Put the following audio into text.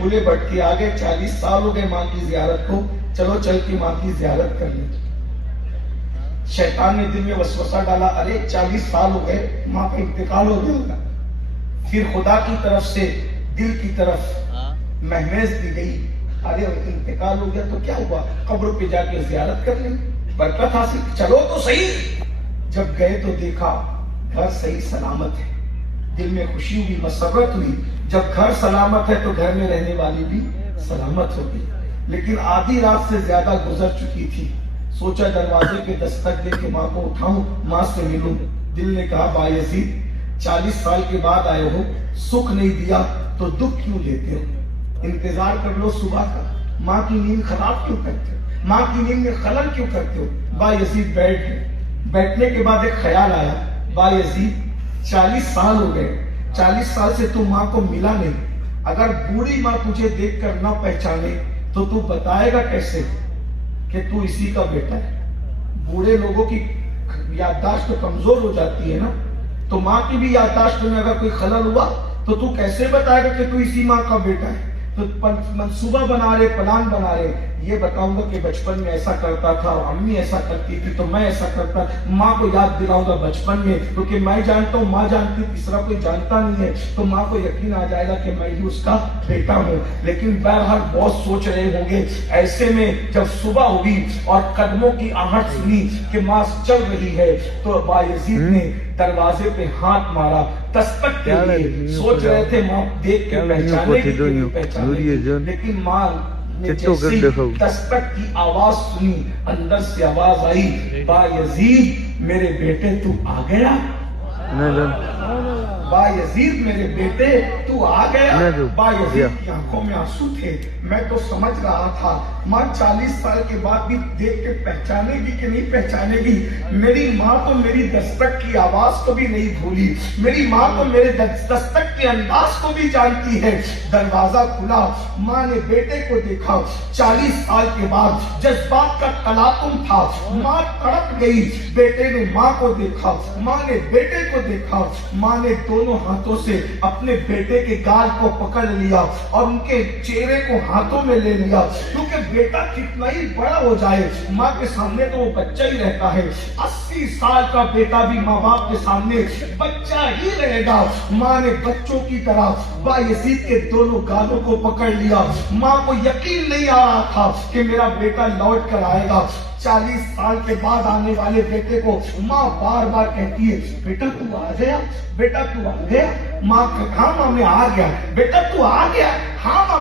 بھولے بھٹکے آ گئے، 40 سال ہو گئے ماں کی زیارت کو، چلو چل کے ماں کی زیارت کر لیں۔ شیطان نے دل میں وسوسہ ڈالا، ارے 40 سال ہو گئے ماں کا انتقال ہو گیا ہوگا۔ پھر خدا کی طرف سے دل کی طرف مہمیز دی گئی، ارے انتقال ہو گیا تو کیا ہوا، قبر پہ جا کے زیارت کر لیں، برکت حاصل، چلو تو صحیح۔ جب گئے تو دیکھا گھر صحیح سلامت ہے، دل میں خوشی ہوئی، مسرت ہوئی۔ جب گھر سلامت ہے تو گھر میں رہنے والی بھی سلامت ہوگی۔ لیکن آدھی رات سے زیادہ گزر چکی تھی، سوچا دروازے پہ دستک دے کے ماں کو اٹھاؤں، ماں سے ملوں۔ دل نے کہا بایزید 40 سال کے بعد آئے ہو، سکھ نہیں دیا تو دکھ کیوں لیتے ہو، انتظار کر لو صبح کا، ماں کی نیند خراب کیوں کرتے ہو، ماں کی نیند میں خلل کیوں کرتے ہو۔ بایزید بیٹھ گئے۔ بیٹھنے کے بعد ایک خیال آیا، بایزید 40 سال ہو گئے، 40 سال سے تو ماں کو ملا نہیں، اگر بوڑھی ماں تجھے دیکھ کر نہ پہچانے تو تو بتائے گا کیسے کہ تو اسی کا بیٹا ہے۔ بوڑھے لوگوں کی یادداشت تو کمزور ہو جاتی ہے نا، تو ماں کی بھی یادداشت میں اگر کوئی خلل ہوا تو کیسے بتائے گا کہ تو اسی ماں کا بیٹا ہے۔ تو منصوبہ بنا رہے، پلان بنا رہے، یہ بتاؤں گا کہ بچپن میں ایسا کرتا تھا، امی ایسا کرتی تھی تو میں ایسا کرتا، ماں کو یاد دلاؤں گا بچپن میں، کیونکہ میں جانتا ہوں، ماں جانتی، تیسرا کوئی جانتا نہیں ہے، تو ماں کو یقین آ جائے گا کہ میں ہی اس کا بیٹا ہوں۔ لیکن بہرحال بہت سوچ رہے ہوں گے، ایسے میں جب صبح ہوئی اور قدموں کی آہٹ سنی کہ ماں چل رہی ہے تو بایزید نے دروازے پہ ہاتھ مارا دستک کے لیے، سوچ رہے تھے ماں دیکھ کے پہچانے گی، لیکن ماں نے جیسے دستک کی آواز سنی، اندر سے آواز آئی، بایزید میرے بیٹے تو آ گیا، بایزید میرے بیٹے تو آ گیا۔ بایزید کی آنکھوں میں آنسو تھے، میں تو سمجھ رہا تھا ماں 40 سال کے بعد بھی دیکھ کے پہچانے گی کہ نہیں پہچانے گی۔ میری ماں تو میری دستک کی آواز کو بھی نہیں بھولی، میری ماں تو میرے دستک کے انداز کو بھی جانتی ہے۔ دروازہ کھلا، ماں نے بیٹے کو دیکھا، 40 سال کے بعد جذبات کا تلاطم تھا، ماں تڑپ گئی۔ بیٹے نے ماں کو دیکھا، ماں نے بیٹے کو دیکھا، ماں نے دونوں ہاتھوں سے اپنے بیٹے کے گال کو پکڑ لیا اور ان کے چہرے کو ہاتھوں میں لے لیا، کیونکہ بیٹا کتنا ہی بڑا ہو جائے ماں کے سامنے تو وہ بچہ ہی رہتا ہے۔ 80 سال کا بیٹا بھی ماں باپ کے سامنے بچہ ہی رہے گا۔ ماں نے بچوں کی طرح بایزید کے دونوں گالوں کو پکڑ لیا۔ ماں کو یقین نہیں آ رہا تھا کہ میرا بیٹا لوٹ کر آئے گا۔ 40 سال کے بعد آنے والے بیٹے کو ماں بار بار کہتی ہے، بیٹا تو آ گیا، بیٹا تو آ گیا۔ ماں کہا، ہاں ماں میں آ گیا۔ بیٹا تو آ گیا؟ ہاں ماں